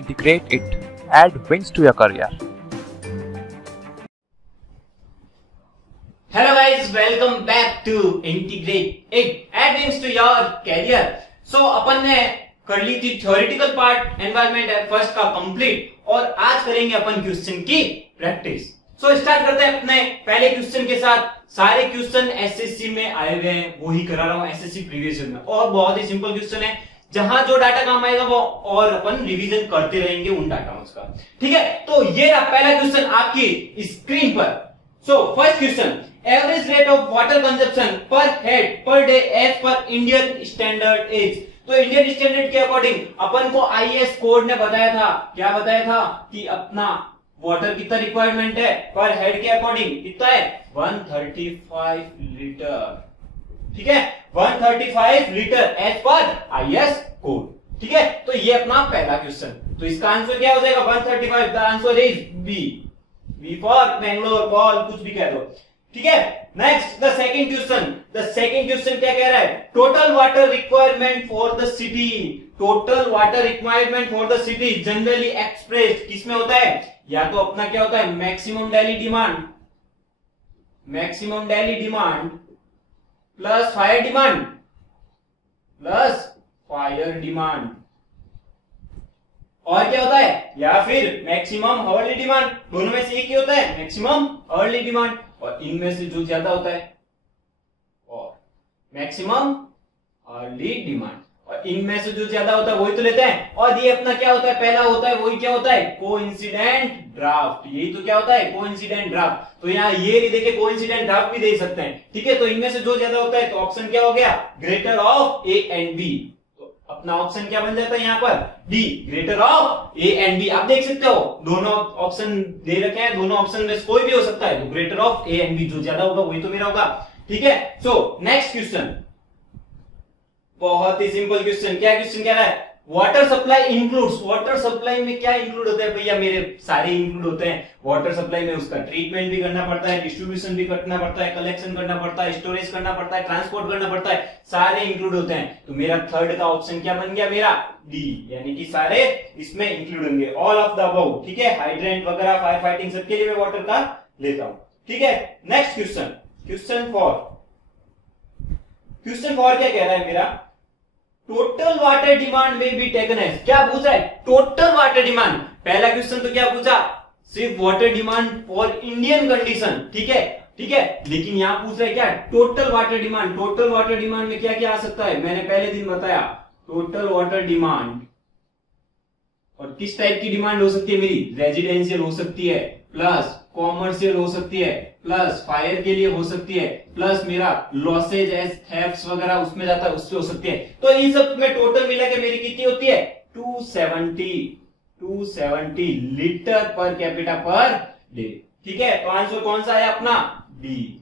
integrate it, add wins to your career. Hello guys, welcome back to Integrate It, add wins to your career. So अपन ने कर ली थी theoretical part environment first का complete और आज करेंगे अपन question की practice. So start करते हैं अपने पहले क्वेश्चन के साथ। सारे क्वेश्चन एसएससी में आए हुए हैं, वो ही करा रहा हूं एसएससी प्रीवियस ईयर में, और बहुत ही सिंपल क्वेश्चन है, जहां जो डाटा काम आएगा वो और अपन रिवीजन करते रहेंगे उन डाटा का। ठीक है, तो ये रहा पहला क्वेश्चन आपकी स्क्रीन पर। So first question, average rate of water consumption per head per day as per Indian standard is. तो इंडियन स्टैंडर्ड के अकॉर्डिंग अपन को आईएएस कोड ने बताया था, क्या बताया था कि अपना वाटर कितना रिक्वायरमेंट है पर हेड के अकॉर्डिंग कितना है 135 लीटर। ठीक है, 135 litre as per IAS code. ठीक है, तो ये अपना पहला क्वेश्चन। तो इसका आंसर क्या हो जाएगा 135। The answer is B for Bangalore, बॉल कुछ भी कह दो। ठीक है, next the second question. The second question क्या कह रहा है, total water requirement for the city. Total water requirement for the city generally expressed किसमें होता है, या तो अपना क्या होता है maximum daily demand, maximum daily demand plus fire demand, plus fire demand, और क्या होता है, या फिर मैक्सिमम अर्ली डिमांड। दोनों में से एक ही होता है मैक्सिमम अर्ली डिमांड, और इनमें से जो ज्यादा होता है और मैक्सिमम अर्ली डिमांड, और इनमें से जो ज्यादा होता है वही तो लेते हैं। और ये अपना क्या होता है, पहला होता है वही क्या होता है कोइंसिडेंट ड्राफ्ट। यही तो क्या होता है कोइंसिडेंट ड्राफ्ट। तो यहाँ ये नहीं देखे कोइंसिडेंट ड्राफ्ट भी दे सकते हैं। ठीक है, तो इनमें से जो ज्यादा होता है तो ऑप्शन क्या हो गया greater of A and B. तो अपना ऑप्शन क्या बन जाता है यहाँ पर D, greater of A and B. आप देख सकते हो दोनों ऑप्शन दे रखे हैं, दोनों ऑप्शन में कोई भी हो सकता है, तो greater of A and B जो ज्यादा होगा वही तो मेरा होगा। ठीक है, सो नेक्स्ट क्वेश्चन, बहुत ही सिंपल क्वेश्चन। क्या क्वेश्चन कह रहा है, water supply includes. Water supply में क्या इंक्लूड होता है भैया, मेरे सारे इंक्लूड होते हैं। वाटर सप्लाई में उसका ट्रीटमेंट भी करना पड़ता है, डिस्ट्रीब्यूशन भी करना पड़ता है, कलेक्शन करना पड़ता है, स्टोरेज करना पड़ता है, ट्रांसपोर्ट करना पड़ता है, सारे इंक्लूड होते हैं। तो मेरा थर्ड का ऑप्शन क्या बन गया मेरा डी, यानी कि सारे इसमें इंक्लूड होंगे, ऑल ऑफ द अबव। ठीक है, हाइड्रेंट वगैरह फायर फाइटिंग सबके लिए मैं वाटर का लेता हूं। ठीक है, नेक्स्ट क्वेश्चन, क्वेश्चन फॉर क्या कह रहा है मेरा, टोटल वाटर डिमांड में बी टेकन एज। क्या पूछ रहा है टोटल वाटर डिमांड। पहला क्वेश्चन तो क्या पूछा सिर्फ water demand for Indian condition. ठीक है, ठीक है, लेकिन यहां पूछ रहा है क्या total water demand. Total water demand में क्या क्या आ सकता है, मैंने पहले दिन बताया टोटल वाटर डिमांड, और किस टाइप की डिमांड हो सकती है मेरी, रेजिडेंशियल हो सकती है, प्लस कॉमर्शियल हो सकती है, प्लस फायर के लिए हो सकती है, प्लस मेरा लॉसेज एज थेफ्ट्स वगैरह उसमें जाता है उससे हो सकती है। तो इन सब में टोटल मिला के मेरी कितनी होती है 270 litre per capita per day. ठीक है, तो आंसर कौन सा है अपना डी।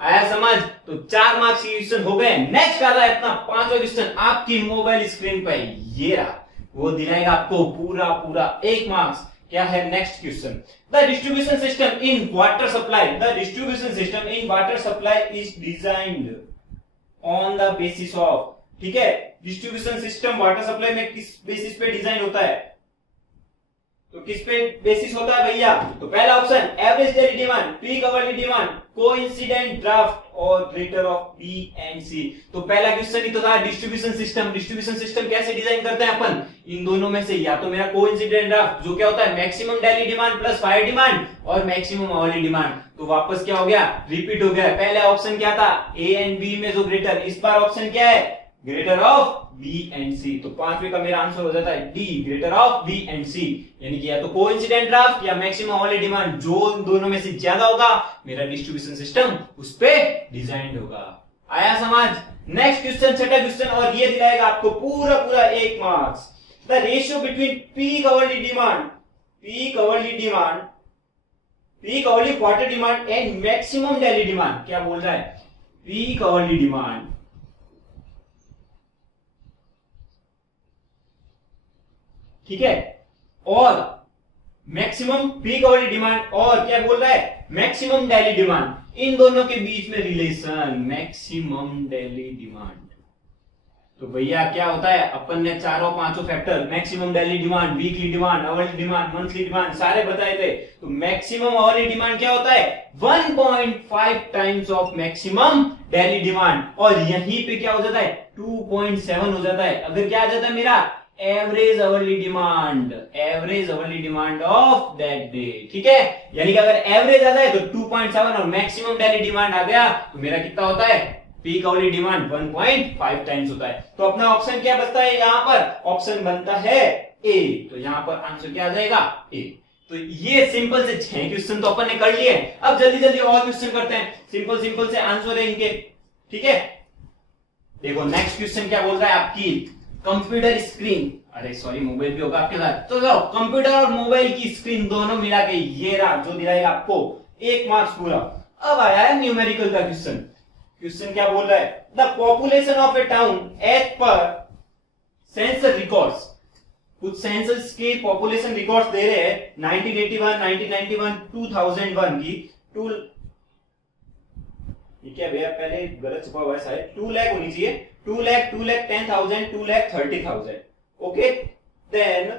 आया समझ, तो 4 मार्क्स की क्वेश्चन हो गए। नेक्स्ट आ रहा है अपना 5वां क्वेश्चन आपकी मोबाइल स्क्रीन पर, ये रहा, वो दिलाएगा आपको पूरा 1 मार्क्स। क्या है next question, the distribution system in water supply. The distribution system in water supply is designed on the basis of. ठीक है, डिस्ट्रीब्यूशन सिस्टम वाटर सप्लाई में किस बेसिस पे डिजाइन होता है, तो किस पे बेसिस होता है भैया, तो पहला option average daily demand, peak hourly demand, coincident draft और greater of B and C. तो पहला क्वेश्चन ही तो था डिस्ट्रीब्यूशन सिस्टम। डिस्ट्रीब्यूशन सिस्टम कैसे डिजाइन करते हैं अपन, इन दोनों में से या तो मेरा कोइंसिडेंट ड्राफ्ट जो क्या होता है maximum daily demand plus fire demand, और मैक्सिमम आवरली डिमांड। तो वापस क्या हो गया रिपीट हो गया। पहले ऑप्शन क्या था ए एंड बी में जो ग्रेटर, इस बार ऑप्शन क्या है greater of B and C. तो 5वें का मेरा आंसर हो जाता है D, greater of B and C, यानी कि या तो कोइंसिडेंट ड्राफ्ट या मैक्सिमम आवरली डिमांड, जो दोनों में से ज्यादा होगा मेरा डिस्ट्रीब्यूशन सिस्टम उस पे डिजाइन होगा। आया समझ। नेक्स्ट क्वेश्चन, छठा क्वेश्चन, और ये दिलाएगा आपको पूरा 1 marks. The ratio between peak hourly demand, peak hourly water demand and maximum daily demand. क्या बोल रहा है, पीक आवरली डिमांड, ठीक है, और मैक्सिमम पीक आवरली डिमांड, और क्या बोल रहा है मैक्सिमम डेली डिमांड। इन दोनों के बीच में रिलेशन मैक्सिमम डेली डिमांड। तो भैया क्या होता है, अपन ने चारों पांचों factor maximum daily demand, weekly demand, hourly demand, monthly demand सारे बताए थे। तो मैक्सिमम आवरली डिमांड क्या होता है, 1.5 times of maximum daily demand, और यहीं पे क्या हो जाता है 2.7 हो जाता है। अगर क्या आ जाता है मेरा average hourly demand, average hourly demand of that day, ठीक है। यानी कि अगर एवरेज आ जाए तो 2.7 और मैक्सिमम डेली डिमांड आ गया तो मेरा कितना होता है, पीक आवरली डिमांड 1.5 टाइम्स होता है। तो अपना ऑप्शन क्या बनता है, यहां पर ऑप्शन बनता है ए। तो यहां पर आंसर क्या आ जाएगा, ए। तो ये सिंपल से 6 क्वेश्चन तो अपन ने कर लिए। अब जल्दी जल्दी और क्वेश्चन करते हैं, सिंपल सिंपल से आंसर है इनके, ठीक है। देखो नेक्स्ट क्वेश्चन क्या बोल रहा है, आपकी कंप्यूटर स्क्रीन, अरे सॉरी मोबाइल भी होगा आपके साथ, तो जाओ कंप्यूटर और मोबाइल की स्क्रीन दोनों मिला के ये रहा जो दिलाएगा आपको 1 मार्क्स पूरा। अब आया है न्यूमेरिकल का क्वेश्चन। क्वेश्चन क्या बोल रहा है, the population of a town as per census records, कुछ सेंसस के पॉपुलेशन रिकॉर्ड्स दे रहे हैं 1981, 1991, 2001 की। ये क्या भैया पहले गलत छुपा हुआ है शायद, 2 लाख होनी चाहिए, 2 लाख, 2,10,000, 2,30,000। ओके, देन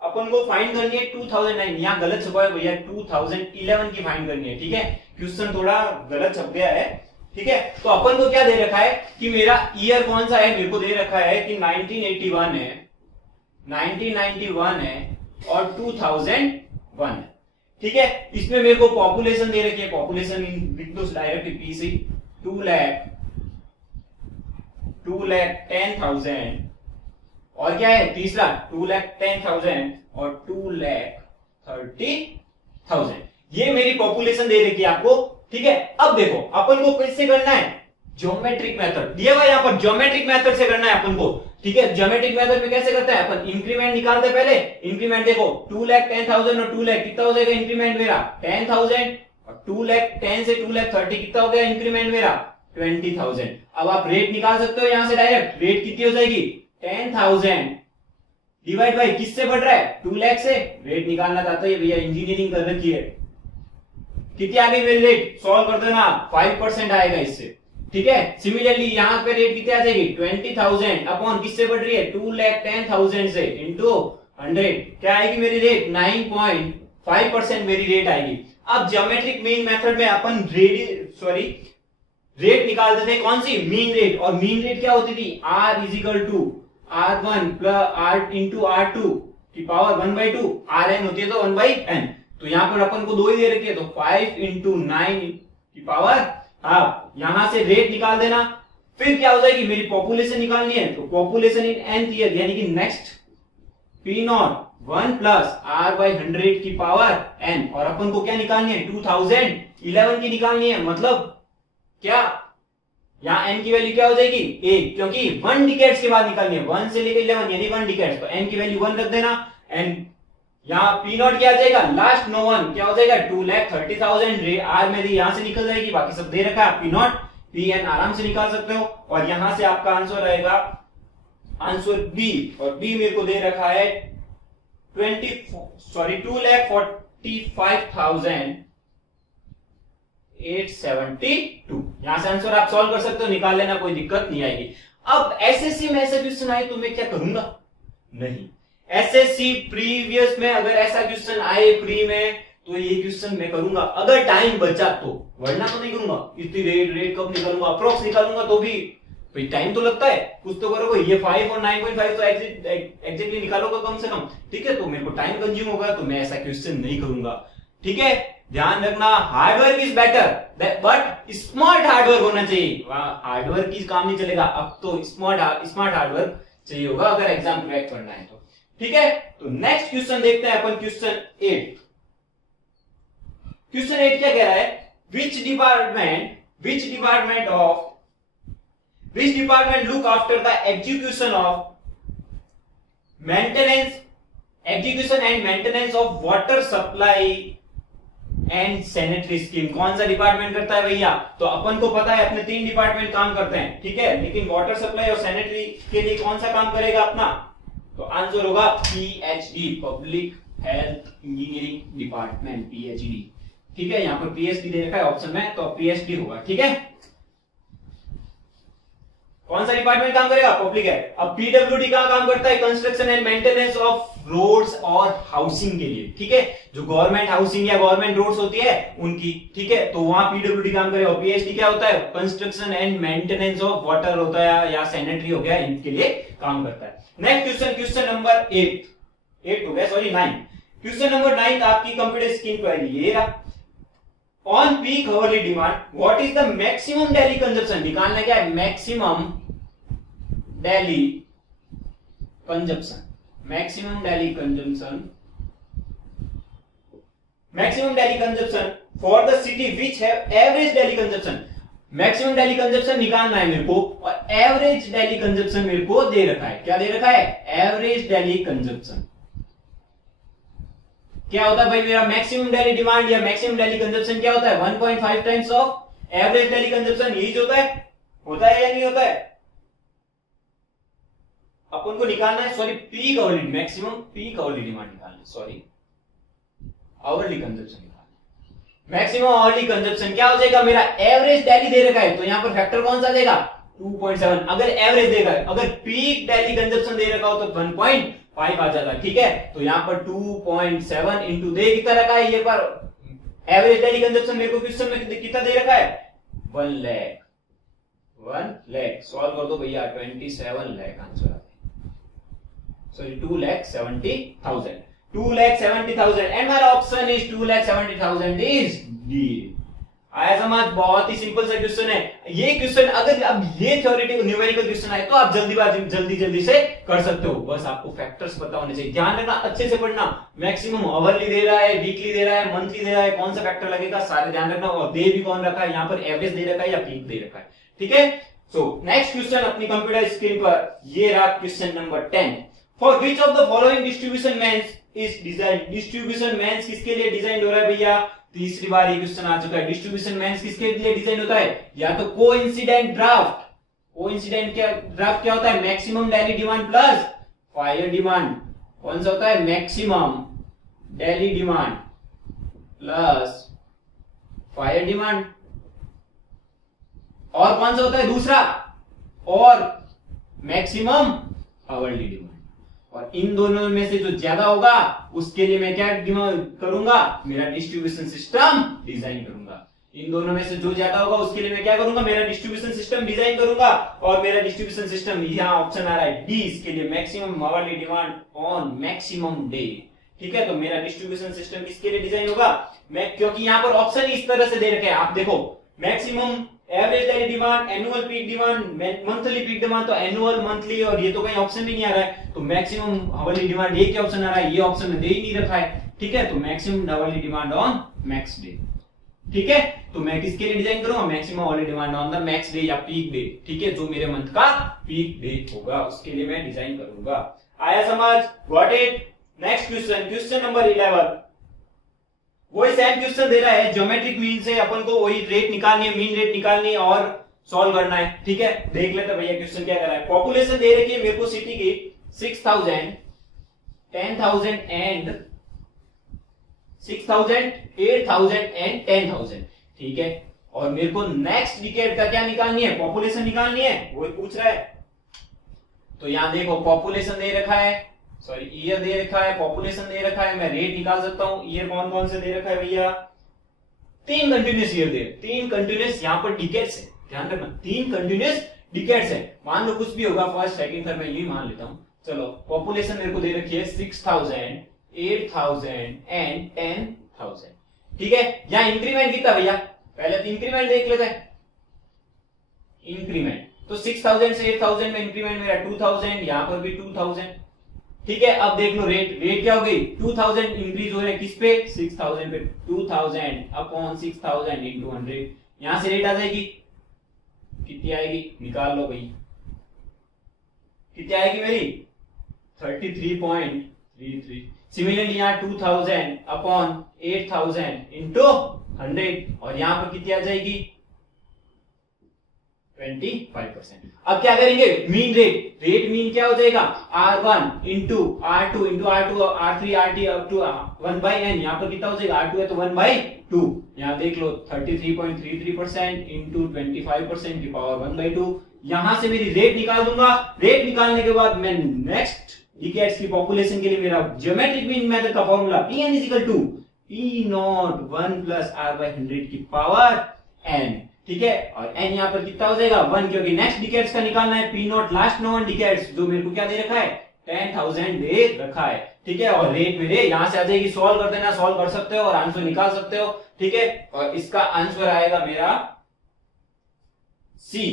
अपन को फाइंड करनी है 2009, यहाँ गलत छुपा है भैया, 2011 की फाइंड करनी है, ठीक है। क्वेश्चन थोड़ा गलत छप गया है, ठीक है। तो अपन को क्या दे रखा है कि मेरा ईयर कौन सा है, मेरे को दे रखा है कि 1981 है, 1991 है और 2001 है, ठीक है। इसमें मेरे को पॉपुलेशन दे रखी है, पॉपुलेशन लिख दो डायरेक्ट पीसी, 2,10,000 और क्या है तीसरा 2,10,000 और 2,30,000। ये मेरी पॉपुलेशन दे रखी है आपको, ठीक है। अब देखो अपन को किससे करना है, ज्योमेट्रिक मेथड दिया हुआ है यहाँ पर, ज्योमेट्रिक मेथड से करना है अपन को, ठीक है। ज्योमेट्रिक मेथड में कैसे करते हैं अपन, इंक्रीमेंट निकालते हैं पहले। इंक्रीमेंट देखो 2,10,000 और 2 लाख कितना हो जाएगा इंक्रीमेंट मेरा 10,000, और 2,10,000 से 2,30,000 कितना हो गया इंक्रीमेंट मेरा 20,000। अब आप रेट निकाल सकते हो यहां से डायरेक्ट, रेट कितनी हो जाएगी 10,000 डिवाइड बाई किससे बढ़ रहा है 2 लाख से। रेट निकालना चाहते हैं भैया, इंजीनियरिंग कर रखी है। कितनी आ गई मेरी रेट, सॉल्व कर देना, 5% आएगा इससे, ठीक है। सिमिलरली यहां पे रेट कितनी आ जाएगी 20,000 अपॉन किससे बढ़ रही है 2,10,000 से इंटू 100, क्या आएगी मेरी रेट 9.5% मेरी रेट आएगी। अब ज्योमेट्रिक मीन मेथड में अपन रेट निकालते थे, कौन सी मीन रेट, और मीन रेट क्या होती थी R is equal to R1 plus R into R2 की पावर 1/2, Rn होती है तो 1/n। तो यहां पर अपन को 2 ही दे रखी है, तो 5 इंटू 9 की पावर, आप यहां से रेट निकाल देना। फिर क्या हो जाएगी, मेरी पॉपुलेशन निकालनी है, तो पॉपुलेशन इन nth ईयर यानी कि नेक्स्ट P0 1 प्लस R/100 की पावर n, और अपन को क्या निकालनी है 2011 की निकालनी है। मतलब क्या यहां n की वैल्यू क्या हो जाएगी 1, क्योंकि 1 डिकेड्स के बाद निकालनी है, 1 से लेकर 11 यानी 1 डिकेड्स, तो n की वैल्यू 1 रख देना। एंड यहाँ P0 क्या आ जाएगा, लास्ट नो वन क्या हो जाएगा 2,30,000, R मेरी यहां से निकल जाएगी, बाकी सब दे रखा है P0 Pn आराम से निकाल सकते हो। और यहां से आपका आंसर आएगा आंसर बी, और बी मेरे को दे रखा है 2,45,872। यहां से आंसर आप सॉल्व कर सकते हो, निकाल लेना, कोई दिक्कत नहीं आएगी। अब एसएससी में ऐसा क्वेश्चन आए तो मैं क्या करूंगा, नहीं, एसएससी प्रीवियस में अगर ऐसा क्वेश्चन आए प्री में तो ये क्वेश्चन मैं करूंगा अगर टाइम बचा तो, वरना तो नहीं करूंगा। इतनी रेट कब निकालूंगा, अप्रोक्स निकालूंगा तो भी भाई टाइम तो लगता है, कुछ तो करोगे। ये 5 और 9.5 तो एग्जैक्टली निकालोगे कम से कम, ठीक है। तो मेरे को टाइम कंज्यूम होगा, तो मैं ऐसा क्वेश्चन नहीं करूंगा, ठीक है। ध्यान रखना, hard work is better but smart hard work होना चाहिए। हार्डवर्क की काम नहीं चलेगा, अब तो स्मार्ट हार्डवर्क चाहिए होगा अगर एग्जाम क्रैक करना है तो, ठीक है। तो नेक्स्ट क्वेश्चन देखते हैं अपन, क्वेश्चन 8। क्वेश्चन 8 क्या कह रहा है, which department look after the execution and maintenance of water supply and sanitary scheme। कौन सा डिपार्टमेंट करता है भैया, तो अपन को पता है अपने 3 डिपार्टमेंट काम करते हैं, ठीक है। लेकिन वाटर सप्लाई और सैनिटरी के लिए कौन सा काम करेगा अपना, तो आंसर होगा PhD, public health engineering department, PhD, ठीक है। यहां पर PhD दे रखा है ऑप्शन में, तो PhD होगा, ठीक है। कौन सा डिपार्टमेंट काम करेगा? पब्लिक है। अब पीडब्ल्यूडी कहां काम करता है? Construction and maintenance of roads और हाउसिंग के लिए, ठीक है, जो गवर्नमेंट हाउसिंग या गवर्नमेंट रोड्स होती है उनकी, ठीक है, तो वहां पीडब्ल्यूडी काम करेगा। पीएचडी क्या होता है? Construction and maintenance of water होता है या सैनिटरी हो गया, इनके लिए काम करता है। नेक्स्ट क्वेश्चन, क्वेश्चन नंबर 8 हो गया, सॉरी 9। क्वेश्चन नंबर 9 आपकी कंप्यूटर स्क्रीन पर ये रहा। On peak hourly demand what is the maximum daily consumption? निकालना क्या है? Maximum daily consumption, maximum daily consumption, maximum daily consumption for the city which have average daily consumption. Maximum daily consumption निकालना है मेरे को, और एवरेज डेली कंजप्शन मेरे को दे रखा है। क्या दे रखा है? Average daily consumption. क्या होता है भाई मेरा मैक्सिमम डेली डिमांड या मैक्सिमम डेली कंजप्शन क्या होता है? 1.5 times of average daily consumption. यही होता है या नहीं होता है? अपन को निकालना है, sorry peak hourly, maximum peak hourly demand निकालना है, सॉरी आवरली कंजप्शन निकालना है। मैक्सिमम आवरली कंजप्शन क्या हो जाएगा मेरा? एवरेज डेली दे रखा है, तो यहां पर फैक्टर कौन सा देगा? 2.7। अगर एवरेज देगा, अगर पीक डेली कंजप्शन दे रखा हो तो 1.5 आ जाता है, ठीक है। तो यहां पर 2.7 इंटू दे कितना रखा है ये पर एवरेज डेली कंजप्शन मेरे को क्वेश्चन में कितना दे रखा है? 1 लाख। 1 लाख सॉल्व कर दो भैया, 27 लाख आंसर आता है, sorry 2,70,000, 2,70,000 and my option is 2,70,000 is D. आया समझ? बहुत ही सिंपल सा क्वेश्चन है ये। क्वेश्चन अगर अब ये थ्योरेटिकल न्यूमेरिकल क्वेश्चन आए तो आप जल्दी से कर सकते हो, बस आपको फैक्टर्स पता होने चाहिए। ध्यान रखना, अच्छे से पढ़ना। मैक्सिमम आवरली दे रहा है, वीकली दे रहा है, मंथली दे रहा है, कौन सा फैक्टर लगेगा सारे ध्यान रखना, और दे भी कौन रखा है, यहाँ पर एवरेज दे रखा है या पीक दे रखा है, ठीक है। सो नेक्स्ट क्वेश्चन अपनी कंप्यूटर स्क्रीन पर ये रहा, question number 10। For which of the following distribution mains is design? Distribution mains किसके लिए डिजाइन हो रहा है भैया? तीसरी बार ये क्वेश्चन आ चुका है। डिस्ट्रीब्यूशन मेंस किसके लिए डिजाइन होता है? या तो कोइंसिडेंट ड्राफ्ट। कोइंसिडेंट क्या ड्राफ्ट क्या होता है? Maximum daily demand plus fire demand. कौन सा होता है? Maximum daily demand plus fire demand. और कौन सा होता है दूसरा? और मैक्सिमम आवरली डिमांड। और इन दोनों में से जो ज्यादा होगा उसके लिए मैं क्या करूंगा? मेरा डिस्ट्रीब्यूशन सिस्टम डिजाइन करूंगा। इन दोनों में से जो ज्यादा होगा उसके लिए मैं क्या करूंगा? मेरा डिस्ट्रीब्यूशन सिस्टम डिजाइन करूंगा। और मेरा डिस्ट्रीब्यूशन सिस्टम यहाँ ऑप्शन आ रहा है डी, इसके लिए maximum hourly demand on maximum day, ठीक है। तो मेरा डिस्ट्रीब्यूशन सिस्टम किसके लिए डिजाइन होगा? मैं, क्योंकि यहाँ पर ऑप्शन इस तरह से दे रखे हैं, आप देखो, maximum average daily demand, annual peak demand, monthly peak demand, तो एनुअल, मंथली, और ये तो कहीं ऑप्शन भी नहीं आ रहा है। तो मैक्सिमम आवरली डिमांड ये क्या ऑप्शन आ रहा है? ये ऑप्शन में दे ही नहीं रखा है, ठीक है। तो maximum hourly demand on max day, ठीक है। तो मैं किसके लिए डिजाइन करूंगा? Maximum hourly demand on the max day या पीक डे, ठीक है, जो मेरे मंथ का पीक डे होगा उसके लिए मैं डिजाइन करूंगा। आया समझ? Got it? Next question, question number 11। वही सेम क्वेश्चन दे रहा है, ज्योमेट्रिक मीन से अपन को वही रेट निकालनी है, मीन रेट निकालनी है और सॉल्व करना है, ठीक है। देख लेते भैया क्वेश्चन क्या कर रहा है। पॉपुलेशन दे रखी है मेरे को सिटी की 6,000, 10,000 एंड 6,000, 8,000 एंड 10,000, ठीक है। और मेरे को नेक्स्ट डिकेड का क्या निकालनी है? पॉपुलेशन निकालनी है, वही पूछ रहा है। तो यहां देखो पॉपुलेशन दे रखा है, सॉरी ईयर दे रखा है, पॉपुलेशन दे रखा है, मैं रेट निकाल सकता हूं। ईयर कौन कौन से दे रखा है भैया? 3 कंटिन्यूस ईयर दे, 3 कंटिन्यूस यहाँ पर डिकेड्स है, ध्यान रखना 3 कंटिन्यूस डिकेड्स है। मान लो कुछ भी होगा, फर्स्ट सेकंड थर्ड, मैं यही मान लेता हूं। चलो पॉपुलेशन मेरे को दे रखी है 6,000, 8,000 एंड 10,000, ठीक है। यहाँ इंक्रीमेंट कितना भैया? पहले तो इंक्रीमेंट देख लेते हैं। इंक्रीमेंट तो 6,000 से 8,000 में इंक्रीमेंट मेरा 2,000, यहां पर भी 2,000, ठीक है। अब देख लो रेट, रेट क्या हो गई? 2,000 इंक्रीज हो रहा है किस पे? 6,000 पे। 2,000 अपॉन 6,000 इंटू 100, यहां से रेट आ जाएगी, कितनी आएगी? निकाल लो भाई, कितनी आएगी मेरी? 33.33। सिमिलरली यहाँ 2,000 अपॉन 8,000 इंटू 100, और यहां पर कितनी आ जाएगी? 25%। अब क्या करेंगे? मीन रेट, रेट मीन क्या हो जाएगा? R1 into R2 into R2 R3 RT up to 1/n, यहाँ पर कितना हो जाएगा? R2 है तो 1/2, यहाँ देख लो 33.33% इंटू 25% की पावर 1/2, यहां से मेरी रेट निकाल दूंगा। रेट निकालने के बाद मैं नेक्स्ट डिकेड्स की पॉपुलेशन के लिए मेरा ज्योमेट्रिक मीन मेथड का formula Pn is to P nought 1 plus R by 100 की पावर n, ठीक है। और n यहां पर कितना हो जाएगा 1, क्योंकि नेक्स्ट डिकेड्स का निकालना है। P not last known decades जो मेरे को क्या दे रखा है 10,000 दे रखा है, ठीक है। और रेट मेरे यहां से आ जाएगी, सॉल्व कर देना, सॉल्व कर सकते हो और आंसर निकाल सकते हो, ठीक है। और इसका आंसर आएगा मेरा सी।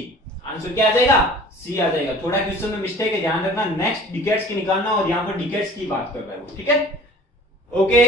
आंसर क्या आ जाएगा सी आ जाएगा। थोड़ा क्वेश्चन में मिस्टेक है, ध्यान रखना, नेक्स्ट डिकेड्स की निकालना और यहां पर डिकेड्स की बात कर रहा है वो, ठीक है। Okay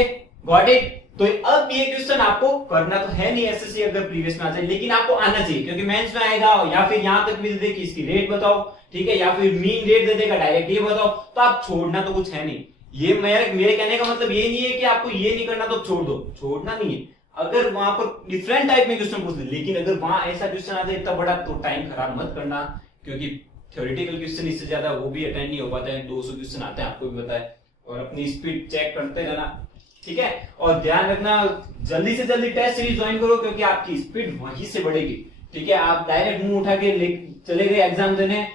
got it. तो अब ये क्वेश्चन आपको करना तो है नहीं एसएससी अगर प्रीवियस में आ जाए, लेकिन आपको आना चाहिए क्योंकि मेंस में आएगा या फिर यहां तक मिल दे कि इसकी रेट बताओ, ठीक है, या फिर मीन रेट दे देगा डायरेक्ट ये बताओ, तो आप छोड़ना तो कुछ है नहीं। ये मेरे कहने का मतलब ये नहीं है कि आपको ये नहीं करना तो छोड़ दो, छोड़ना नहीं है। अगर वहां पर डिफरेंट टाइप में क्वेश्चन पूछ ले, लेकिन अगर वहां ऐसा क्वेश्चन आ जाए इतना बड़ा तो टाइम खराब मत करना, क्योंकि थ्योरेटिकल क्वेश्चन इससे ज्यादा वो भी अटेंड नहीं हो पाता है। 200 क्वेश्चन आते हैं आपको भी पता है, और अपनी स्पीड चेक करते रहना, ठीक है। और ध्यान रखना जल्दी से जल्दी टेस्ट सीरीज ज्वाइन करो क्योंकि आपकी स्पीड वहीं से बढ़ेगी, ठीक है। आप डायरेक्ट मुंह उठा के चले गए एग्जाम देने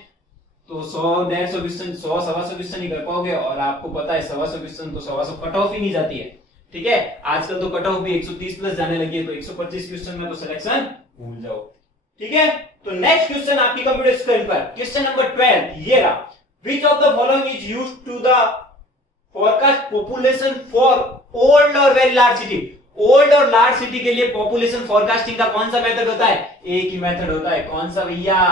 तो 100-150 क्वेश्चन 100-125 क्वेश्चन ही कर पाओगे, और आपको पता है 125 क्वेश्चन तो 125 कट ऑफ ही नहीं जाती है, ठीक है। आजकल तो कट ऑफ भी 130 प्लस जाने लगी है, तो 125 क्वेश्चन में तो सिलेक्शन भूल जाओ, ठीक है। तो नेक्स्ट क्वेश्चन आपकी कंप्यूटर स्क्रीन पर क्वेश्चन नंबर 12 ये रहा। Which of the following is used to the forecast population for old और वेरी लार्ज सिटी। ओल्ड और लार्ज सिटी के लिए पॉपुलेशन फोरकास्टिंग का कौन सा मेथड होता है? एक ही मेथड होता है, कौन सा भैया?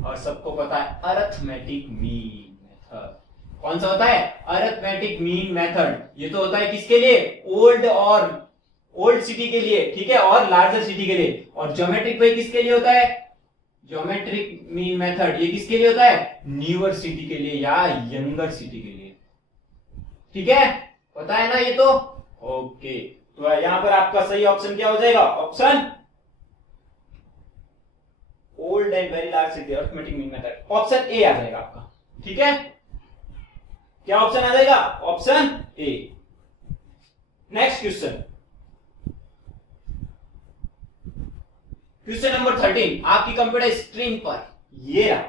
और सबको पता है अरिथमेटिक मीन मेथड। कौन सा होता है? Arithmetic mean method. ये तो होता है किसके लिए? ओल्ड सिटी के लिए, ठीक है, और लार्जर सिटी के लिए। और ज्योमेट्रिक वे किसके लिए होता है? ज्योमेट्रिक मीन मेथड ये किसके लिए होता है? न्यूअर सिटी के लिए या यंगर सिटी के लिए, ठीक है, पता है ना ये तो। ओके, तो यहां पर आपका सही ऑप्शन क्या हो जाएगा? Option old and very large city arithmetic mean method, option A आ जाएगा आपका, ठीक है। क्या ऑप्शन आ जाएगा? Option A. Next question, question number 13 आपकी कंप्यूटर स्क्रीन पर ये रहा।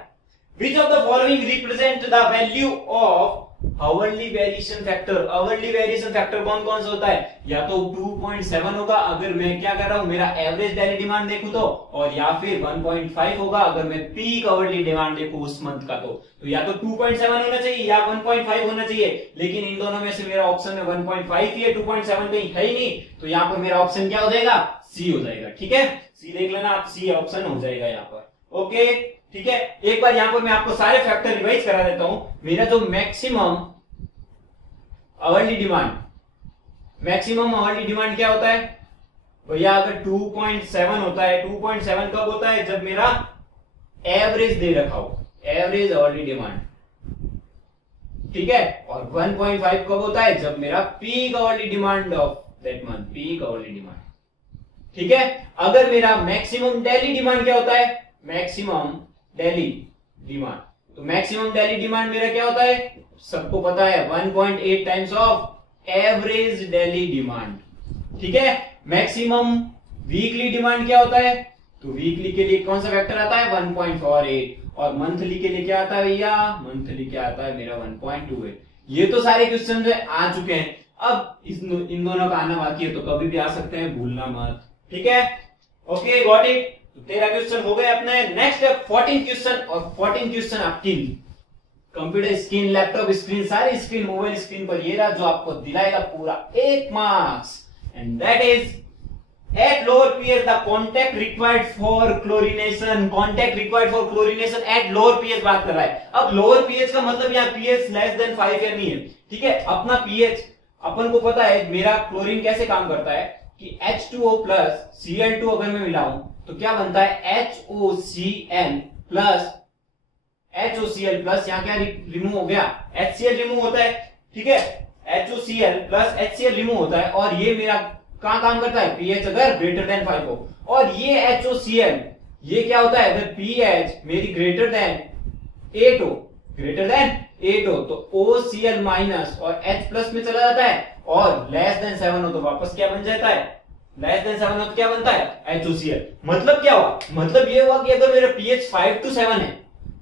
Which of the following represent the value of hourly variation factor. Hourly variation factor कौन कौन सा होता है? या तो 2.7 होगा अगर मैं क्या कर रहा हूं, मेरा एवरेज डेली डिमांड देखूं तो, और या फिर 1.5 होगा अगर मैं पीक आवरली डिमांड देखूं उस मंथ का तो या तो 2.7 होना चाहिए या 1.5 होना चाहिए। लेकिन इन दोनों में से मेरा ऑप्शन में 1.5 ही है, 2.7 कहीं है ही नहीं, तो यहां पर मेरा ऑप्शन क्या हो जाएगा? सी हो जाएगा, ठीक है। सी देख लेना आप, सी ऑप्शन हो जाएगा यहां पर, ओके, ठीक है। एक बार यहां पर मैं आपको सारे फैक्टर रिवाइज करा देता हूं। मेरा जो मैक्सिमम आवरली डिमांड क्या होता है भैया? अगर 2.7 होता है, 2.7 कब होता है? जब मेरा एवरेज दे रखा हो, एवरेज आवरली डिमांड, ठीक है। और 1.5 कब होता है? जब मेरा peak hourly demand of that month, peak hourly demand, ठीक है। अगर मेरा मैक्सिमम डेली डिमांड क्या होता है? मैक्सिमम डेली डिमांड, तो मैक्सिमम डेली डिमांड मेरा क्या होता है? सबको पता है 1.8 times of average daily demand, ठीक है। मैक्सिमम वीकली डिमांड क्या होता है? तो वीकली के लिए कौन सा फैक्टर आता है? 1.48। और मंथली के लिए क्या आता है भैया? मंथली क्या आता है मेरा? 1.28। ये तो सारे क्वेश्चन आ चुके हैं। अब इन दोनों का आना बाकी है, तो कभी भी आ सकते हैं, भूलना मत, ठीक है। Okay got it. तो 13 क्वेश्चन हो गए अपने। नेक्स्ट है 14 क्वेश्चन, और 14 क्वेश्चन आपकी कंप्यूटर स्क्रीन, लैपटॉप स्क्रीन, सारी स्क्रीन, मोबाइल स्क्रीन पर ये रहा, जो आपको दिलाएगा पूरा 1 marks, and that is at lower pH the contact required for chlorination. Contact required for chlorination at lower pH बात कर रहा है। अब लोअर पीएच का मतलब यहाँ पीएच लेस देन 5 या नहीं है, ठीक है। अपना पीएच अपन को पता है, मेरा क्लोरीन कैसे काम करता है कि H2O प्लस Cl2 अगर मैं मिलाऊं तो क्या बनता है? HOCl प्लस HOCl प्लस, यहाँ क्या रिमूव हो गया? HCl रिमूव होता है, ठीक है। HOCl प्लस HCl रिमूव होता है, और ये मेरा कहां काम करता है? पीएच अगर ग्रेटर देन 5 हो। और ये HOCl ये क्या होता है? अगर पीएच मेरी ग्रेटर देन 8 हो, ग्रेटर देन 8 हो तो OCl माइनस और H प्लस में चला जाता है, और लेस देन 7 हो तो वापस क्या बन जाता है? लेस देन 7 हो तो क्या बनता है? HOCl। मतलब क्या हुआ? मतलब ये हुआ कि अगर मेरा pH 5 to 7 है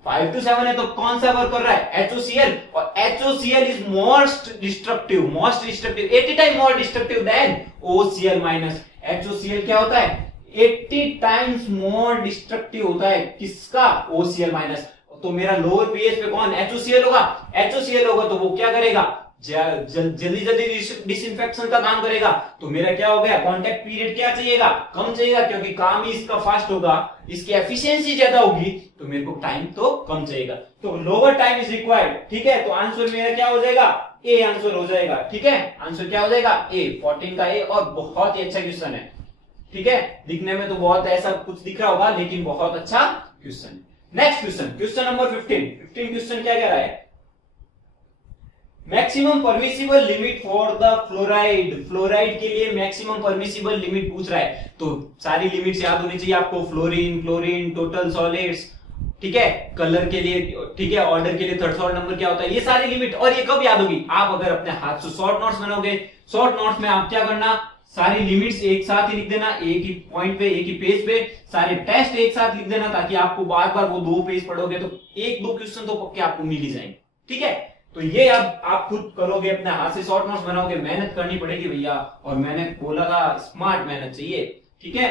5 to 7 है तो कौन सा वर्क कर रहा है? HOCl, और HOCl is most destructive 80 time more destructive than OCl minus. HOCl क्या होता है? 80 टाइम्स मोर डिस्ट्रक्टिव होता है किसका? OCl minus. तो मेरा लोअर पीएच पे कौन? HOCl होगा। HOCl होगा तो वो क्या करेगा? जल्दी जल्दी डिसइंफेक्शन का काम करेगा। तो मेरा क्या हो गया? कांटेक्ट पीरियड क्या चाहिएगा? कम चाहिएगा, क्योंकि काम ही इसका फास्ट होगा, इसकी एफिशिएंसी ज्यादा होगी, तो मेरे को टाइम तो कम चाहिएगा। तो लोअर टाइम इज रिक्वायर्ड। ठीक है, तो आंसर मेरा क्या हो जाएगा? ए आंसर हो जाएगा। ठीक है, आंसर क्या हो जाएगा? ए, 14 का ए। और बहुत ही अच्छा क्वेश्चन है। ठीक है, दिखने में तो बहुत ऐसा कुछ दिख रहा होगा, लेकिन बहुत अच्छा क्वेश्चन है। Next question, question number 15 question क्या कह रहा है? Maximum permissible limit for the fluoride. Fluoride के लिए मैक्सिमम परमिसिबल लिमिट पूछ रहा है। तो सारी लिमिट्स याद होनी चाहिए आपको, फ्लोरीन, क्लोरीन, टोटल सॉलिड्स, ठीक है, कलर के लिए, ठीक है, ऑर्डर के लिए थर्ड नंबर क्या होता है, ये सारी लिमिट। और ये कब याद होगी? आप अगर अपने हाथ से शॉर्ट नोट्स बनाओगे, शॉर्ट नोट्स में आप क्या करना, सारी लिमिट्स एक साथ ही लिख देना, एक ही पॉइंट पे, एक ही पेज पे, सारे टेस्ट एक साथ लिख देना, ताकि आपको बार बार वो 2 पेज पढ़ोगे तो 1-2 क्वेश्चन तो पक्के आपको मिल ही जाएंगे। ठीक है, तो ये अब आप खुद करोगे, अपने हाथ से शॉर्ट नोट्स बनाओगे, मेहनत करनी पड़ेगी भैया। और मैंने बोला था स्मार्ट मेहनत चाहिए। ठीक है,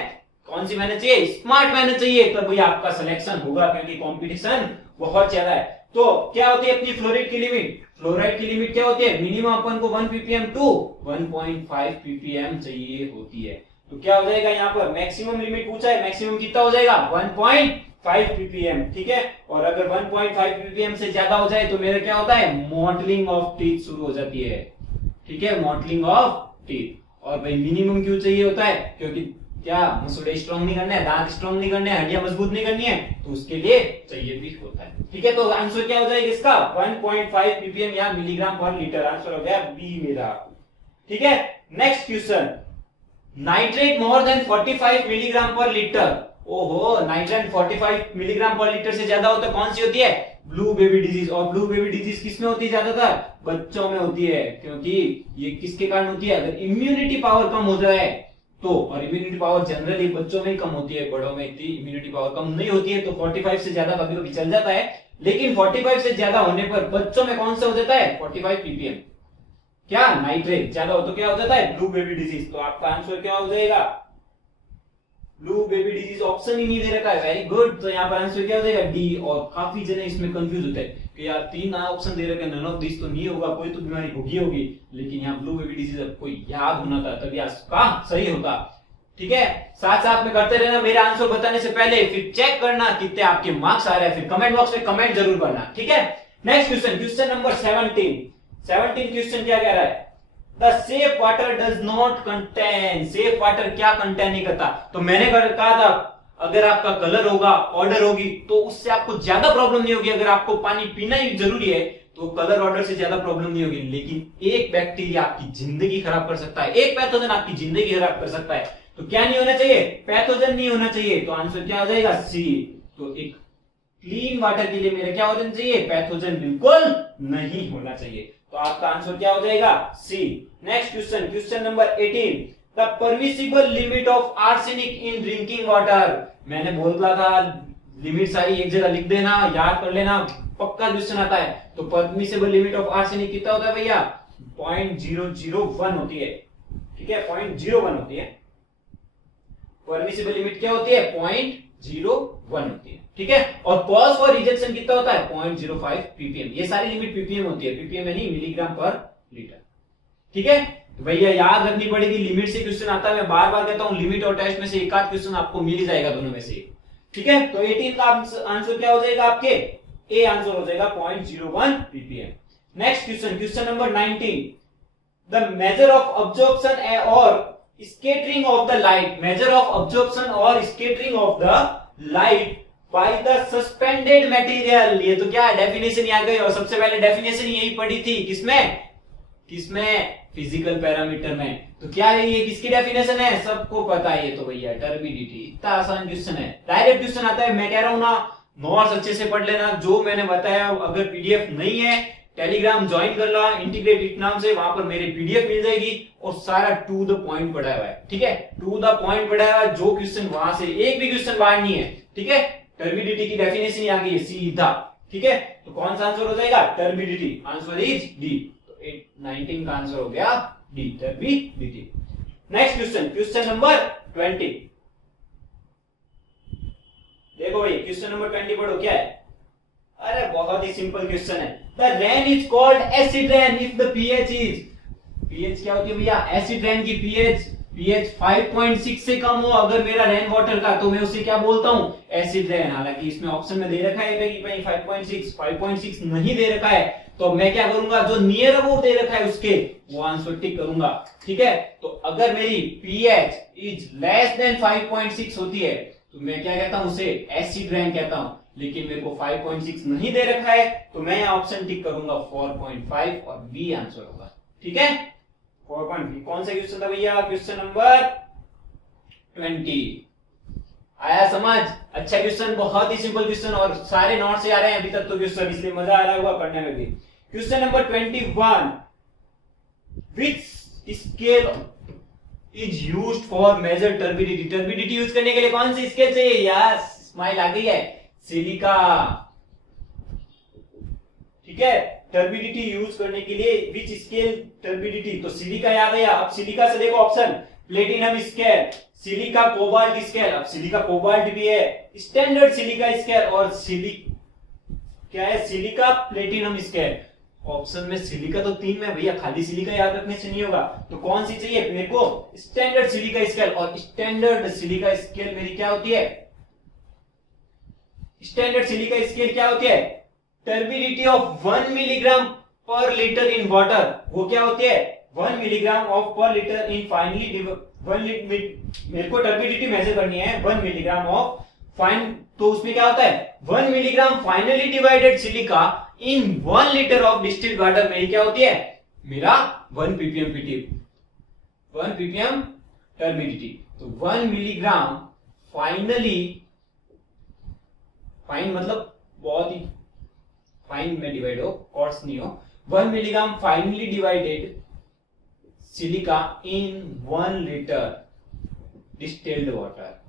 कौन सी मेहनत चाहिए? स्मार्ट मेहनत चाहिए, तब भैया आपका सिलेक्शन होगा, क्योंकि कंपटीशन बहुत ज्यादा है। तो क्या होती है अपनी फ्लोराइड की लिमिट? फ्लोराइड की लिमिट क्या होती है? मिनिमम अपन को 1 ppm टू 1.5 ppm चाहिए होती है। तो क्या हो जाएगा यहाँ पर? मैक्सिमम लिमिट पूछा है, मैक्सिमम कितना हो जाएगा? 1.5 ppm। ठीक है, और अगर 1.5 ppm से ज्यादा हो जाए तो मेरा क्या होता है? मॉडलिंग ऑफ टीथ शुरू हो जाती है। ठीक है, मॉडलिंग ऑफ टीथ। और भाई मिनिमम क्यों चाहिए होता है? क्योंकि क्या मसूड़े स्ट्रॉन्ग नहीं करने हैं, दांत स्ट्रॉन्ग नहीं करने हैं, हड्डियां मजबूत नहीं करनी है, तो उसके लिए चाहिए भी होता है। ठीक है, तो आंसर क्या हो जाएगा इसका? 1.5 ppm या मिलीग्राम पर लीटर। आंसर हो गया बी मेरा। ठीक है, next question, nitrate more than 45 milligram पर लीटर। ओहो, नाइट्रेट 45 मिलीग्राम पर लीटर से ज्यादा होता है, कौन सी होती है? Blue baby disease. और ब्लू बेबी डिजीज किसमें होती है? ज्यादातर बच्चों में होती है, क्योंकि ये किसके कारण होती है? अगर इम्यूनिटी पावर कम हो जाए तो, और इम्यूनिटी पावर जनरली बच्चों में ही कम होती है, बड़ों में इतनी इम्यूनिटी पावर कम नहीं होती है। तो 45 से ज्यादा कभी कभी चल जाता है, लेकिन 45 से ज्यादा होने पर बच्चों में कौन सा हो जाता है? 45 ppm। क्या? नाइट्रेट ज्यादा हो तो क्या हो जाता है? Blue baby disease. तो आपका आंसर क्या हो जाएगा? Blue baby disease. ऑप्शन ही नहीं दे रखा है, वेरी गुड। तो यहाँ पर आंसर क्या हो जाएगा? डी। और काफी जने इसमें कंफ्यूज होते हैं कि यार 3 ऑप्शन दे रखे, नन ऑफ दिस तो नहीं होगा, कोई तो बीमारी होगी, लेकिन यहाँ ब्लू बेबी डिजीज कोई याद होना था, तभी आपका सही होता। ठीक है, साथ साथ में करते रहना, मेरा आंसर बताने से पहले फिर चेक करना कितने आपके मार्क्स आ रहे हैं, फिर कमेंट बॉक्स में कमेंट जरूर करना। ठीक है, next question, question number 17 question क्या कह रहा है? The safe water does not contain. Safe water क्या कंटेन नहीं करता? तो मैंने कहा था अगर आपका कलर होगा, ऑर्डर होगी, तो उससे आपको ज्यादा प्रॉब्लम नहीं होगी। अगर आपको पानी पीना ही जरूरी है तो कलर ऑर्डर से ज्यादा प्रॉब्लम नहीं होगी। लेकिन एक बैक्टीरिया आपकी जिंदगी खराब कर सकता है, एक पैथोजन आपकी जिंदगी खराब कर सकता है। तो क्या नहीं होना चाहिए? पैथोजन नहीं होना चाहिए। तो आंसर क्या हो जाएगा? सी। तो एक क्लीन वाटर के लिए मेरा क्या होना चाहिए? पैथोजन बिल्कुल नहीं होना चाहिए। तो आपका आंसर क्या हो जाएगा? C. Next question, question number 18, the permissible limit of arsenic in drinking water. मैंने बोला था लिमिट सारी एक जगह लिख देना, याद कर लेना, पक्का क्वेश्चन आता है। तो परमिसिबल लिमिट ऑफ आर्सेनिक कितना होता है भैया? 0.001 होती है। ठीक है, 0.01 होती है। परमिसिबल लिमिट क्या होती है? 0.01 होती है। ठीक है, और कॉज फॉर रिजेक्शन कितना होता है? 0.05 ppm। ये सारी लिमिट ppm होती है, ppm में नहीं, मिलीग्राम पर लीटर। ठीक है, तो भैया याद रखनी पड़ेगी, लिमिट से क्वेश्चन आता है। मैं बार बार कहता हूं लिमिट और टेस्ट में से एक आध क्वेश्चन आपको मिल ही जाएगा, दोनों में से। ठीक है, तो 18 का आंसर क्या हो जाएगा आपके? ए आंसर हो जाएगा 0.01 ppm। Next question, question number 19, the measure of absorption और scattering of the light. Measure of absorption और scattering of the light by the suspended material. ये तो क्या है? डेफिनेशन आ गई। और सबसे पहले डेफिनेशन यही पढ़ी थी, किसमें? फिजिकल पैरामीटर में। तो क्या है ये? किसकी डेफिनेशन है? सबको पता है ये तो भैया, टर्बिडिटी। इतना आसान क्वेश्चन है, डायरेक्ट क्वेश्चन आता है। मैं कह रहा हूं ना, नोट्स अच्छे से पढ़ लेना, जो मैंने बताया। अगर पीडीएफ नहीं है, टेलीग्राम ज्वाइन कर लो इंटीग्रेटेड नाम से, वहां पर मेरी पीडीएफ मिल जाएगी और सारा टू द पॉइंट पढ़ा हुआ है। ठीक है, टू द पॉइंट पढ़ा हुआ है। जो क्वेश्चन वहां से, एक भी क्वेश्चन बाहर नहीं है। ठीक है, टर्बिडिटी की डेफिनेशन आ गई है सीधा, ठीक है। तो कौन सा आंसर हो जाएगा? टर्बिडिटी। Answer is D. तो 19 का आंसर हो गया D, turbidity. Next question, question number 20। देखो भाई क्वेश्चन नंबर 20 पढ़ो क्या है। अरे बहुत ही सिंपल क्वेश्चन है। The rain is called acid rain if the pH is, pH क्या होती है भैया? एसिड रेन की पीएच 5.6 से कम हो अगर मेरा रेन वाटर का, तो मैं उसे क्या बोलता हूं? Acid rain. हालांकि इसमें ऑप्शन में दे रखा है कि भाई 5.6 नहीं दे रखा है, तो मैं क्या करूंगा? जो नियर अबाउट दे रखा है उसके वो आंसर टिक करूंगा, ठीक है। तो अगर मेरी पीएच इज लेस देन 5.6 होती है तो मैं क्या कहता हूं? उसे एसिड रेन कहता हूं। लेकिन मेरे को 5.6 नहीं दे रखा है तो मैं यहाँ ऑप्शन टिक करूंगा 4.5 और बी आंसर होगा, ठीक है। 4.5 कौन सा क्वेश्चन था भैया? Question number 20। आया समझ? अच्छा क्वेश्चन, बहुत ही सिंपल क्वेश्चन और सारे नोट से आ रहे हैं अभी तक तो क्वेश्चन, इसलिए मजा आ रहा होगा पढ़ने में भी। Question number 21, which scale is used for measure turbidity? Turbidity use करने के लिए कौन सी स्केल चाहिए? यार स्माइल आ गई है, सिलिका, ठीक है। टर्बिडिटी यूज करने के लिए विच स्केल टर्बिडिटी, तो सिलिका याद है। अब सिलिका से देखो option, platinum scale, silica cobalt scale. अब सिलिका कोबाल्ट भी है, स्टैंडर्ड सिलिका स्केल और क्या है? Silica platinum scale. ऑप्शन में सिलिका तो 3 में भैया, खाली सिलिका याद रखने से नहीं होगा। तो कौन सी चाहिए मेरे को? Standard silica scale. और स्टैंडर्ड सिलिका स्केल मेरी क्या होती है? स्टैंडर्ड सिलिका स्केल क्या होती है? टर्बिडिटी ऑफ 1 मिलीग्राम पर लीटर इन वाटर, वो क्या होती है? 1 मिलीग्राम ऑफ पर लीटर इन फाइनली, मेरे को टर्बिडिटी मेजर करनी है 1 मिलीग्राम ऑफ फाइन, तो उसमें क्या होता है? 1 milligram finally divided silica in 1 litre of distilled water मेरी क्या होती है? मेरा 1 ppm पीटी, 1 ppm टर्बिडिटी। तो 1 मिलीग्राम फाइनली, फाइन मतलब बहुत ही फाइन में डिवाइड हो, कॉर्स नहीं हो। 1 milligram finally divided silica in 1 litre distilled water,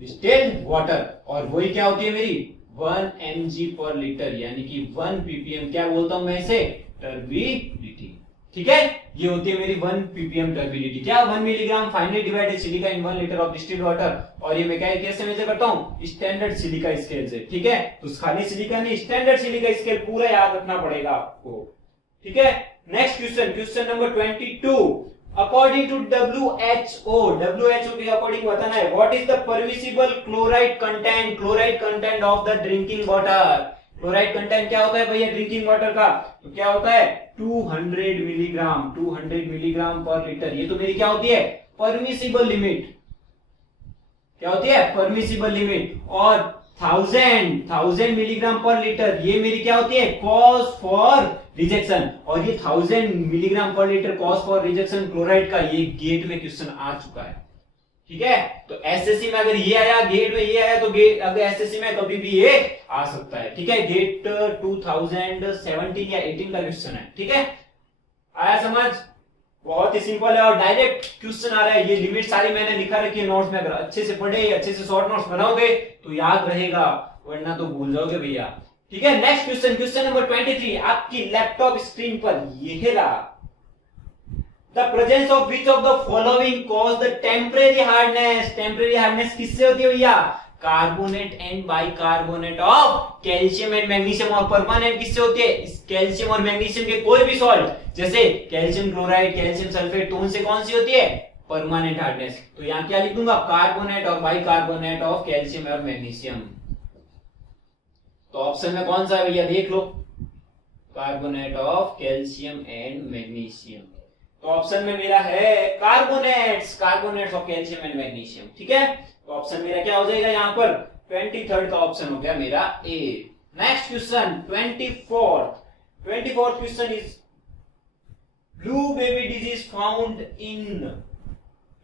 distilled water. और वही क्या होती है मेरी? 1 mg पर लीटर, यानी कि 1 ppm। क्या बोलता हूं मैं इसे? टर्बिडिटी, ठीक है। ये होती है मेरी 1 ppm टर्बिडिटी। क्या? 1 milligram finally divided silica in 1 litre of distilled water. और ये मैं क्या कैसे मेजर करता हूं? स्टैंडर्ड सिलिका स्केल से, ठीक है। तो खाली सिलिका नहीं, स्टैंडर्ड सिलिका स्केल पूरा याद रखना पड़ेगा आपको, ठीक है। Next question, question number 22। According to WHO के अकॉर्डिंग बताना है, what is the permissible chloride content, chloride content of the drinking water. Chloride content क्या होता है भैया ड्रिंकिंग वाटर का? तो क्या होता है? 200 मिलीग्राम, 200 मिलीग्राम पर लीटर। ये तो मेरी क्या होती है? Permissible limit. क्या होती है? Permissible limit. और 1000 मिलीग्राम पर लीटर, ये मेरी क्या होती है? Cause for rejection. और ये 1000 मिलीग्राम पर litre cause for rejection chloride का, ये गेट में क्वेश्चन आ चुका है, ठीक है। तो एसएससी में अगर ये आया, गेट में ये आया, तो गेट अगर एसएससी में कभी भी ये आ सकता है, ठीक है। गेट 2017 या 18 का क्वेश्चन है, ठीक है। आया समझ? बहुत ही सिंपल है और डायरेक्ट क्वेश्चन आ रहा है। ये लिमिट सारी मैंने लिखा रखी है नोट्स में, अगर अच्छे से पढ़े, अच्छे से शॉर्ट नोट्स बनाओगे तो याद रहेगा, वरना तो भूल जाओगे भैया, ठीक है। नेक्स्ट क्वेश्चन, क्वेश्चन नंबर 23 आपकी लैपटॉप स्क्रीन पर ये रहा। The presence of which of the following cause the temporary hardness. Temporary hardness किससे होती है भैया? Carbonate and bicarbonate of calcium and magnesium. और परमानेंट किससे होती है? कैल्शियम और मैग्नीशियम के कोई भी सॉल्ट, जैसे कैल्शियम क्लोराइड, कैल्शियम सल्फेट, तो उनसे कौन सी होती है? Permanent hardness. तो यहाँ क्या लिख दूंगा? कार्बोनेट और बाइकार्बोनेट ऑफ कैल्शियम और मैग्नीशियम। तो ऑप्शन में कौन सा है भैया? देख लो, carbonate of calcium and magnesium. तो ऑप्शन में मेरा है carbonates, carbonates of calcium and magnesium, ठीक है। तो ऑप्शन मेरा क्या हो जाएगा यहाँ पर? 23rd का ऑप्शन हो गया मेरा A. Next question 24th question is blue baby disease found in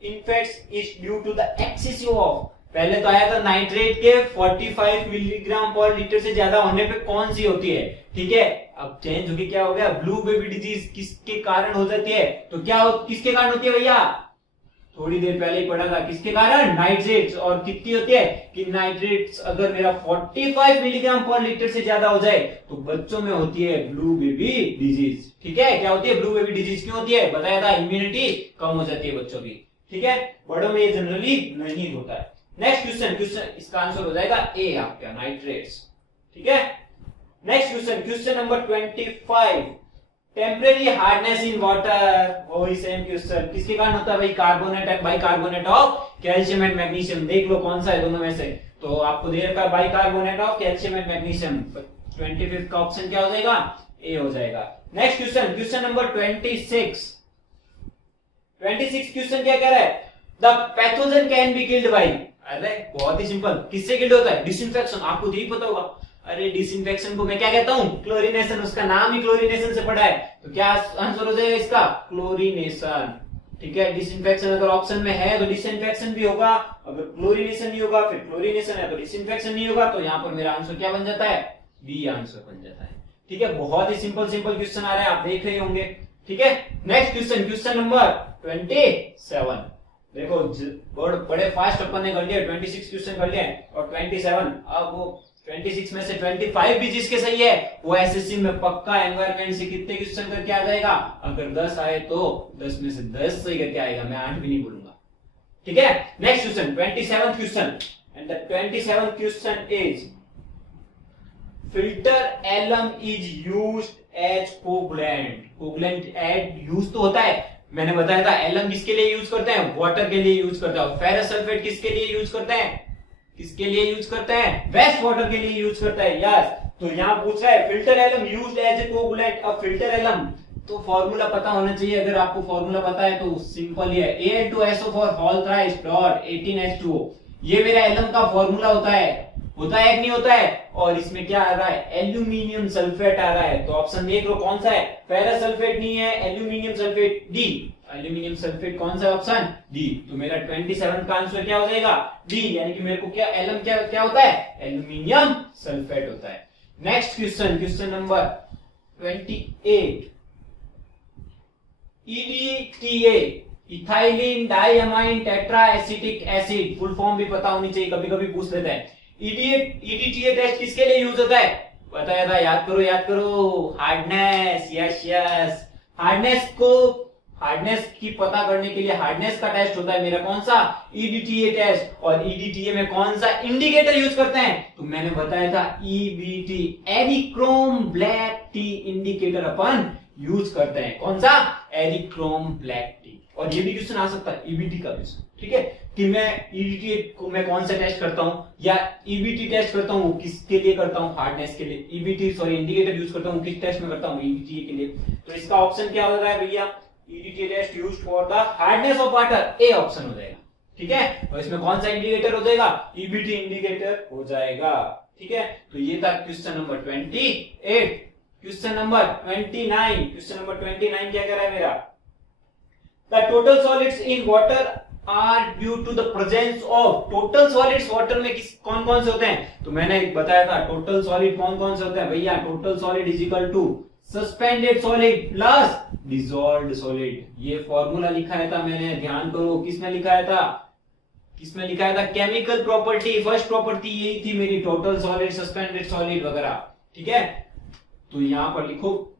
infants is due to the excessive of. पहले तो आया था नाइट्रेट के 45 मिलीग्राम पर लीटर से ज्यादा होने पे कौन सी होती है, ठीक है। अब चेंज होके क्या हो गया? ब्लू बेबी डिजीज किसके कारण हो जाती है? तो क्या किसके कारण होती है भैया? थोड़ी देर पहले ही पढ़ा था, किसके कारण? नाइट्रेट्स। और कितनी होती है कि नाइट्रेट्स अगर मेरा 45 मिलीग्राम पर लीटर से ज्यादा हो जाए तो बच्चों में होती है ब्लू बेबी डिजीज। ठीक है, क्या होती है ब्लू बेबी डिजीज? क्यों होती है? बताया था, इम्यूनिटी कम हो जाती है बच्चों की। ठीक है, बड़ों में ये जनरली नहीं होता है। नेक्स्ट क्वेश्चन, इसका आंसर हो जाएगा ए आपका, नाइट्रेट्स। ठीक है, next question number 25, temporary hardness in water. वही सेम क्वेश्चन, किसके कारण होता है भाई? Carbonate and bicarbonate of calcium and magnesium. देख लो कौन सा है दोनों में से। तो आपको दे रखा है bicarbonate of calcium and magnesium. 25 का ऑप्शन क्या हो जाएगा? ए हो जाएगा। नेक्स्ट क्वेश्चन नंबर 26 क्वेश्चन क्या कह रहा है? The pathogen can be killed by. अरे बहुत ही सिंपल, किससे किल्ड होता है? डिसइंफेक्शन। आपको यही पता होगा। अरे डिसइंफेक्शन को मैं क्या कहता हूं? क्लोरीनेशन। उसका नाम ही क्लोरीनेशन से पड़ा है, तो क्या आंसर हो जाएगा इसका? क्लोरीनेशन। ठीक है, डिसइंफेक्शन अगर ऑप्शन में है तो डिसइंफेक्शन भी होगा, अगर क्लोरीनेशन नहीं होगा फिर क्लोरीनेशन है तो डिसइंफेक्शन नहीं होगा। तो यहाँ पर मेरा आंसर क्या बन जाता है? बी आंसर बन जाता है। ठीक है, बहुत ही सिंपल क्वेश्चन आ रहा है, आप देख रहे होंगे। ठीक है, नेक्स्ट क्वेश्चन नंबर 27। देखो बड़े फास्ट अपन ने कर लिया, 26 क्वेश्चन कर लिए और 27। अब वो 26 में से 25 भी जिसके सही है वो एसएससी में पक्का एनवायरनमेंट से कितने क्वेश्चन करके आ जाएगा? अगर 10 आए तो 10 में से 10 सही करके आएगा, मैं 8 भी नहीं बोलूंगा। ठीक है, next question 27th question, and the 27th question is filter alum is used as coagulant. Coagulant aid use तो होता है, मैंने बताया था। एलम किसके लिए यूज करते हैं? वाटर के लिए यूज करते हैं। फेरस सल्फेट किसके लिए यूज करते हैं? किसके लिए यूज करते हैं? वेस्ट वाटर के लिए यूज करता है। यस, तो यहाँ पूछ रहा है filter alum used as a coagulant. अब फिल्टर एलम तो फॉर्मूला पता होना चाहिए। अगर आपको फॉर्मूला पता है तो सिंपल ही है, Al2SO4 whole thrice dot 18H2O। ये मेरा एलम का फॉर्मूला होता है कि नहीं होता है? और इसमें क्या आ रहा है? एल्यूमिनियम सल्फेट आ रहा है। तो ऑप्शन देख लो कौन सा है? फेरस सल्फेट नहीं है, aluminium sulphate, D. Aluminium sulphate कौन सा ऑप्शन? डी। तो मेरा 27 का आंसर क्या हो जाएगा? डी। यानी कि मेरे को क्या एलम क्या होता है? एल्यूमिनियम सल्फेट होता है। Next question number 28, EDTA, ethylene diamine tetra acetic acid. Full form भी पता होनी चाहिए, कभी कभी पूछ लेते हैं। EDTA टेस्ट किसके लिए यूज होता है? बताया था, याद करो। हार्डनेस। यस, हार्डनेस की पता करने के लिए हार्डनेस का टेस्ट होता है मेरा कौन सा? EDTA test. और EDTA में कौन सा इंडिकेटर यूज करते हैं? तो मैंने बताया था EBT, एरिक्रोम ब्लैक टी इंडिकेटर अपन यूज करते हैं। कौन सा? एरिक्रोम ब्लैक टी। और ये भी क्वेश्चन आ सकता है EBT का क्वेश्चन। ठीक है, कि मैं EDTA को मैं कौन सा टेस्ट करता हूं या EBT टेस्ट करता हूं, किसके लिए करता हूं? हार्डनेस के लिए। इंडिकेटर यूज करता हूं, किस टेस्ट में करता हूं? EDTA के लिए। तो इसका ऑप्शन क्या हो रहा है भैया? EDTA test used for the hardness of water, A option हो जाएगा। ठीक है, और इसमें कौन सा इंडिकेटर हो जाएगा? EBT इंडिकेटर हो जाएगा। ठीक है, तो ये था क्वेश्चन नंबर 28। क्वेश्चन नंबर 29 क्या कह रहा है मेरा? The total solids in water are due to the presence of total solids water में कौन कौन से होते हैं? तो मैंने बताया था टोटल सॉलिड कौन कौन से होते हैं भैया? Total solid is equal to suspended solid plus dissolved solid. ये फॉर्मूला लिखा था मैंने, ध्यान करो। किसमें लिखाया था? केमिकल प्रॉपर्टी, फर्स्ट प्रॉपर्टी यही थी मेरी, टोटल सॉलिड, सस्पेंडेड सॉलिड वगैरह। ठीक है, तो यहां पर लिखो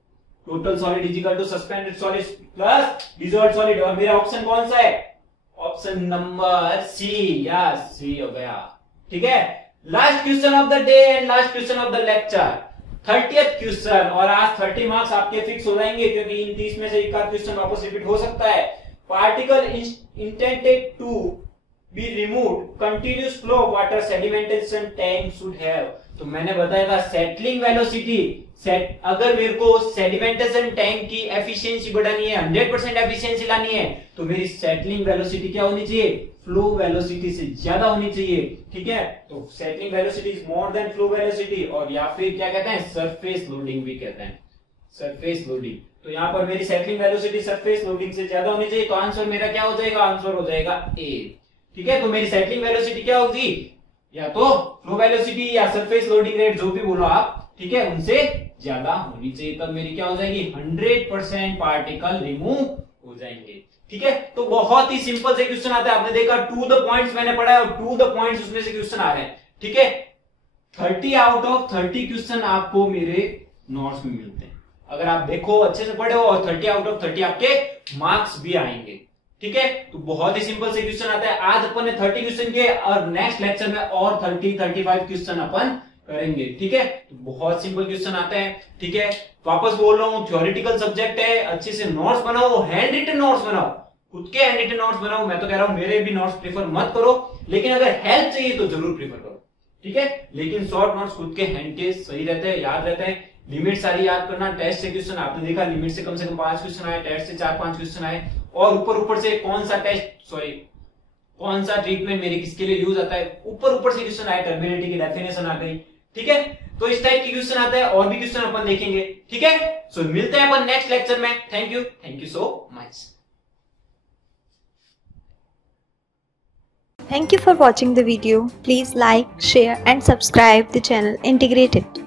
total solid is equal to suspended solid plus dissolved solid. और मेरा ऑप्शन कौन सा है? Option number C. Yes, C हो गया। ठीक है, last question of the day and last question of the lecture, 30th question. और आज 30 मार्क्स आपके फिक्स हो जाएंगे, क्योंकि इन 30 में से एक आध क्वेश्चन वापस रिपीट हो सकता है। Particle intended to be removed, continuous flow of water sedimentation tank should have. तो मैंने बताया था सेटलिंग वेलोसिटी, अगर मेरे को सेडिमेंटेशन टैंक की एफिशिएंसी बढ़ानी है, 100% एफिशिएंसी लानी है, तो मेरी सेटलिंग वेलोसिटी क्या होनी चाहिए? फ्लो वेलोसिटी से ज्यादा होनी चाहिए। ठीक है, तो settling velocity is more than flow velocity, और या फिर क्या कहते हैं? सरफेस लोडिंग भी कहते हैं, सरफेस लोडिंग। तो यहाँ पर मेरी सेटलिंग वेलोसिटी सरफेस लोडिंग से ज्यादा होनी चाहिए। तो आंसर मेरा क्या हो जाएगा? आंसर हो जाएगा ए। ठीक है, तो मेरी सेटलिंग वेलोसिटी क्या होगी? या तो फ्लो वेलोसिटी या सरफेस लोडिंग रेट, जो भी बोलो आप, ठीक है, उनसे ज्यादा होनी चाहिए। तब मेरी क्या हो जाएगी? 100% पार्टिकल रिमूव हो जाएंगे। ठीक है, तो बहुत ही सिंपल से क्वेश्चन आता है। आपने देखा टू द पॉइंट्स मैंने पढ़ा है और टू द पॉइंट्स उसमें से क्वेश्चन आ रहे हैं। ठीक है, 30 आउट ऑफ 30 क्वेश्चन आपको मेरे नोट्स में मिलते हैं अगर आप देखो अच्छे से पढ़े हो, और 30 आउट ऑफ 30 आपके मार्क्स भी आएंगे। ठीक है, तो बहुत ही सिंपल से क्वेश्चन आता है। आज अपन ने 30 क्वेश्चन किए और नेक्स्ट लेक्चर में और 30-35 क्वेश्चन अपन करेंगे। ठीक है, तो बहुत सिंपल क्वेश्चन आते हैं। ठीक है, वापस बोल रहा हूं, थ्योरेटिकल सब्जेक्ट है, अच्छे से नोट्स बनाओ, हैंड रिटन नोट्स बनाओ, खुद के हैंड रिटन नोट्स बनाओ। मैं तो कह रहा हूं मेरे भी नोट्स प्रेफर मत करो, लेकिन अगर हेल्प चाहिए तो जरूर प्रेफर करो। ठीक है, लेकिन शॉर्ट नोट्स खुद के हैंड के सही रहते हैं, याद रहते हैं। लिमिट सारी याद करना, टेस्ट से क्वेश्चन आपने देखा, लिमिट से कम 5 क्वेश्चन आए, टेस्ट से 4-5 क्वेश्चन आए, और ऊपर से कौन सा ट्रीटमेंट मेरे किसके लिए यूज आता है, ऊपर से क्वेश्चन आए, टर्बिडिटी की डेफिनेशन आ गई। ठीक है, तो इस टाइप के क्वेश्चन आते हैं, और भी क्वेश्चन अपन देखेंगे। ठीक है, सो मिलते हैं अपन नेक्स्ट लेक्चर में। Thank you so much. Thank you for watching the video. Please like, share and subscribe the channel Integrated.